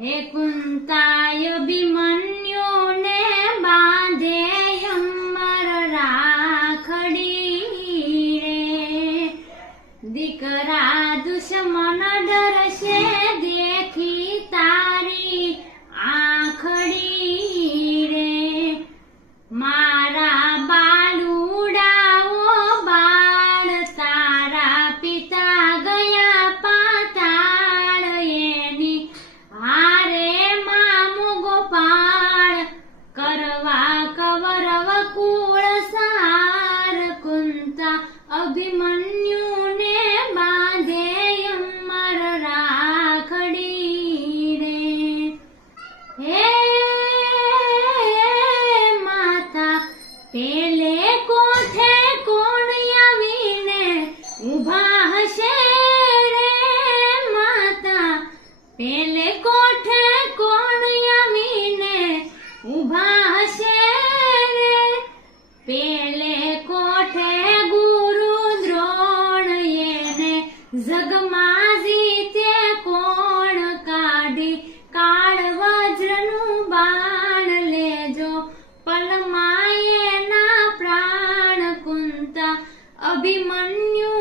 હે કુંતાય અભિમન્યુને બાંધે અમર રાખડી રે, દીકરા દુશ્મન ડરશે દેખી તારી આંખડી રે, મારા બાલુડાઓ બાળ તારા પિતા ગયા પાતાળ, એની હારે મામો ગોપાળ કરવા કવરવ કુળ સાર, કુંતા અભિમન્યુને બાંધે અમર રાખડી રે, હે માતા પેલે કોઠે કોણ આવીને ઊભા હશે રે, માતા પેલે કોઠે કોણ આવીને ઊભા હશે રે, પેલે કોઠે ગુરુ દ્રોણ એને જગમાં જીતે કોણ, કાઢી કાળ વજ્રનું બાણ લેજો પલમાં એના પ્રાણ, કુંતા અભિમન્યુ